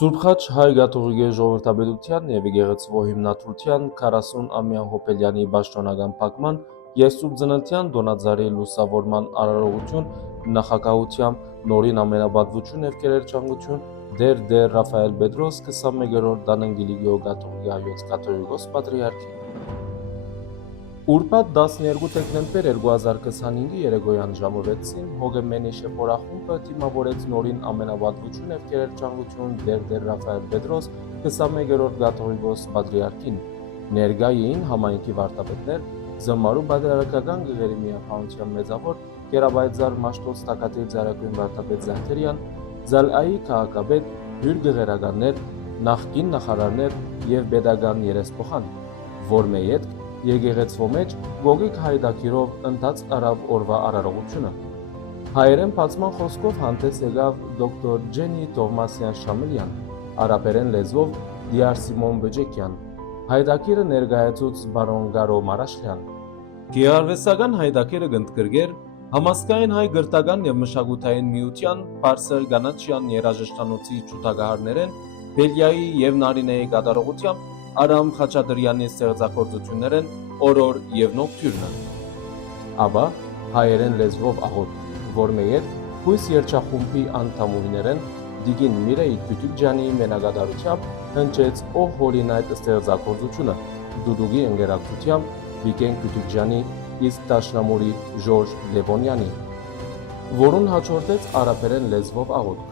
Սուրբ Խաչ հայ գաթողիկե ժողովրդաբեդության և եկեղեցվո հիմնադրության 40-ամյա հոպելյանի պաշտոնական փակման և Սուրբ Ծննդյան Դոնաձարի լուսավորման արարողություն նախագահությամբ նորին ամենապատվություն և կերերչանկություն Դեր Ռաֆայել Պետրոս 21-րդ Դանընգիլիգիո գաթողիկե հայոց կաթողիկոս պատրիարքին։ Ուրբաթ 12 դեկտեմբեր 2025-ի երեկոյան ժամը 6-ին Հոգեմենի շեփորախումբը դիմավորեց նորին ամենապատվություն և կերերչանկություն Դեր Ռաֆայել Պետրոս 21-րդ գաթողիկոս պատրիարքին։ Ներկա էին համայնքի վարդապետներ, Զմարու Պատրիարքական գղերի միապահության մեծավոր Կերաբայձար Մաշտոց Տակատի Ձարակույն վարդապետ Զահթերյան, Զալայի քաղաքապետ, հյուր գղերականներ, նախկին նախարարներ և պետական երեսփոխան, որ մեյետք եկեղեցվո մեջ Գոգիկ հայդակիրով ընթաց արավ օրվա արարողությունը։ Հայերեն բացման խոսքով հանդես եկավ դոկտոր Ջենի Տովմասյան Շամիլյան, արաբերեն լեզվով Դիար Սիմոն Բջեկյան, հայդակիրը ներկայացուց բարոն Գարո Մարաշլյան։ Գեղարվեստական հայդակիրը գնդկրգեր համասկային հայ գրթական և մշակութային միության բարձր կանաչյան երաժշտանոցի ճուտագահարներեն Բելյայի և Նարինեի կատարողությամբ Արամ Խաչատրյանի ստեղծագործություններեն օրոր և նոկտյուրնը։ Ապա հայերեն լեզվով աղոտ, որ մեյետ հույս երջախումբի անդամուհիներեն Դիգին Միրեի Քյություկջյանի մենակատարությամբ հնչեց «Ո հորինայտ» ստեղծագործությունը Դուդուկի ընկերակցությամբ Վիգեն Քյություկջյանի, իսկ դաշնամուրի Ժորժ Լևոնյանի, որուն հաջորդեց արաբերեն լեզվով աղոտ։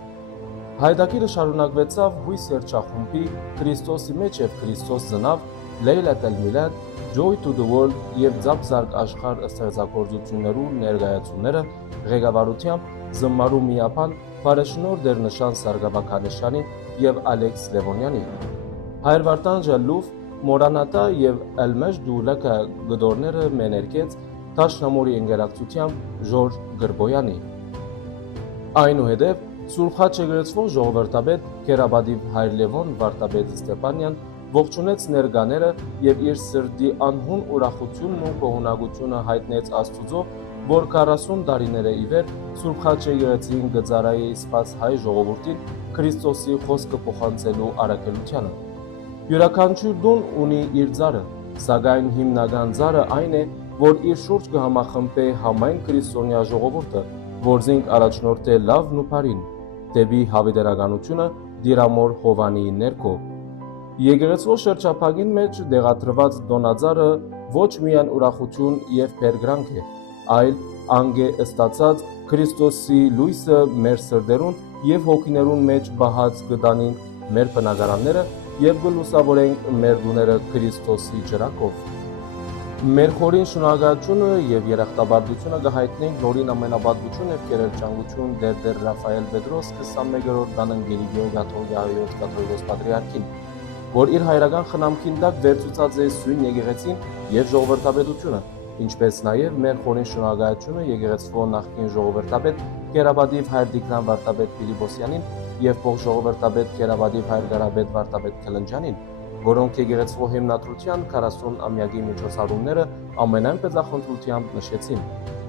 Հայդակիրը շարունակվեցավ հույս երջախումբի Քրիստոսի մեջ և Քրիստոս ծնավ, Լեյլաթ Էլ-Միլադ, Joy to the World և Ձապզարկ աշխարհ ստեղծագործություններու ներկայացումները ղեկավարությամբ Զմարու միապան Բարեշնոր Դերնշան Սարգսակյանի և Ալեքս Լևոնյանի, Հայրվարտան Ժալլուֆ, Մորանատա և Ալմեժդու լակա գդորները մեներկեց դաշնամուրի ընկերակցությամբ Ժորժ Գրբոյանի։ Այնուհետև Սուրբ Խաչ եկեղեցվո ժողովրդապետ Քերապատիվ Հայր Լևոն Վարդապետ Ստեփանյան ողջունեց ներկաները և իր սրտի անհուն ուրախությունն ու գոհունակությունը հայտնեց Աստուծո, որ 40 տարիներ ի վեր Սուրբ Խաչ եկեղեցին գծարայի սպաս հայ ժողովրդին Քրիստոսի խոսքը փոխանցելու առաքելությանը։ Յուրաքանչյուր տուն ունի իր ծառը, սակայն հիմնական ծառը այն է, որ իր շուրջ կհամախմբե համայն քրիստոնյա ժողովուրդը, որզինք առաջնորդե լավն ու բարին, դեպի հավիտենականությունը Տիրամոր Հովանիի ներքո։ Եկեղեցվո շրջափակին մեջ դեղադրված Դոնաձարը ոչ միայն ուրախություն և փերգրանք է, այլ անգե ստացած Քրիստոսի լույսը մեր սրտերուն և հոգիներուն մեջ բահած կտանին մեր բնակարանները և կլուսավորենք մեր տուները Քրիստոսի ջրակով։ Մեր խորին շնորհակալությունը և երախտապարտությունը կհայտնենք նորին ամենապատվություն և կերերչանկություն Դեր Ռաֆայել Պետրոս 21-րդ Դանընգիլիգիո գաթողիկե հայոց կաթողիկոս պատրիարքին, որ իր հայրական խնամքին տակ վերցուցած է սույն եկեղեցին և ժողովրդապետությունը, ինչպես նաև մեր խորին շնորհակալությունը եկեղեցվո նախկին ժողովրդապետ Կերապատիվ Հայր Տիգրան Վարդապետ Փիլիպոսյանին և փոխժողովրդապետ Կերապատիվ Հայր Կարապետ Վարդապետ Քլնջյանին, որոնք եկեղեցվո հիմնադրության 40-ամյակի միջոցառումները ամենայն պետախնդրությամբ նշեցին,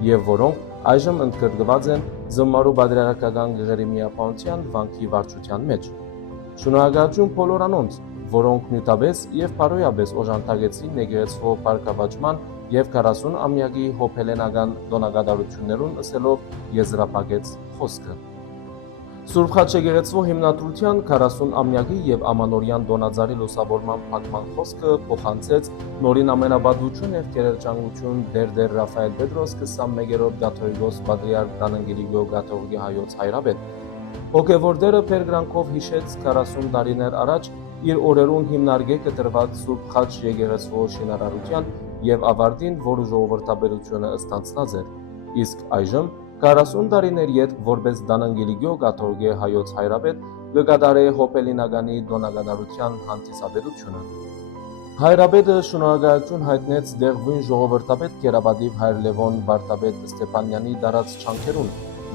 և որոնք այժմ ընդգրկված են Զմարու Պատրիարքական գղերի միապահության վանքի վարչության մեջ։ Շնորհակալություն բոլոր անոնց, որոնք նյութապես և բարոյապես օժանդակեցին եկեղեցվո բարգավաճման և 40-ամյակի հոփելենական տոնակատարություններուն ըսելով եզրափակեց խոսքը։ Սուրբ Խաչ եկեղեցվո հիմնադրության 40-ամյակի և ամանորյան Դոնաձարի լուսավորման փակման խոսքը փոխանցեց նորին ամենապատվություն և կերերչանկություն Դեր Ռաֆայել Պետրոս 21-րդ գաթողիկոս պատրիարք Դանընգիլիգիո գաթողիկե հայոց հայրապետ։ Հոգևոր Տերը փերգրանքով հիշեց 40 տարիներ առաջ իր օրերուն հիմնարկեքը դրված Սուրբ Խաչ եկեղեցվո շինարարության և ավարտին, որը ժողովրդապետությունը ստանձնած էր, իսկ այժմ 40 տարիներ յետ որպես Դանընգիլիգիո գաթողիկե հայոց հայրապետ կկատարե հոփելինականի տոնակատարության հանդիսապետությունը։ Հայրապետը շնորհակալություն հայտնեց դեղվին ժողովրդապետ Կերապատիվ Հայր Լևոն Վարդապետ Ստեփանյանի դարած չանքերուն,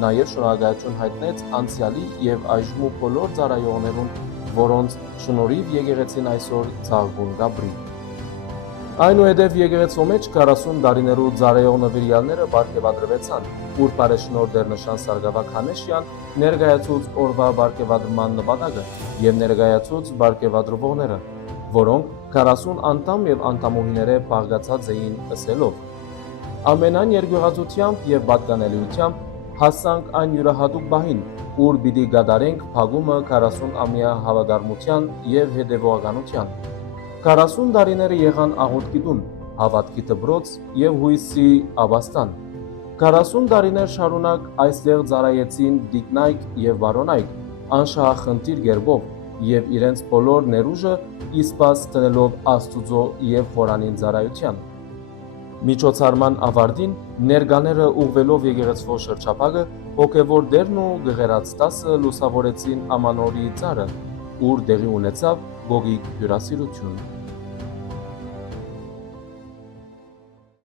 նաև շնորհակալություն հայտնեց անցյալի և այժմու բոլոր ծառայողներուն, որոնց շնորհիվ եկեղեցին այսօր ցաղկուն կապրի։ Այնուհետև եկեղեցու մեջ 40 տարիներու ծառայող նվիրյալները բարգեւադրվեցան, ուր բարեշնոր Դեռնշան Սարգսակ Հանեշյան ներկայացուց օրվա բարգեւադրման նպատակը եւ ներկայացուց բարգեւադրվողները, որոնք 40 անդամ եւ անդամուհիները բաղկացած էին ըսելով. Ամենայն երկյուղածությամբ եւ պատկանելիությամբ հասանք այն յուրահատուկ բահին, ուր պիտի կատարենք փակումը 40-ամյա հավատարմության եւ հետեւողականության։ 40 տարիները եղան աղոթքի տուն, հավատքի դպրոց եւ հույսի աբաստան։ 40 տարիներ շարունակ այստեղ ծառայեցին տիկնայք եւ բարոնայք, անշահախնդիր կերպով եւ իրենց բոլոր ներուժը իսպաս դնելով Աստուծո եւ խորանին ծառայության։ Միջոցառման ավարտին ներկաները ուղղվելով եկեղեցվո շրջապակը հոգևոր դերն ու գղերած 10 լուսավորեցին ամանորի ծառը, ուր տեղի ունեցավ գոգիկ հյուրասիրություն։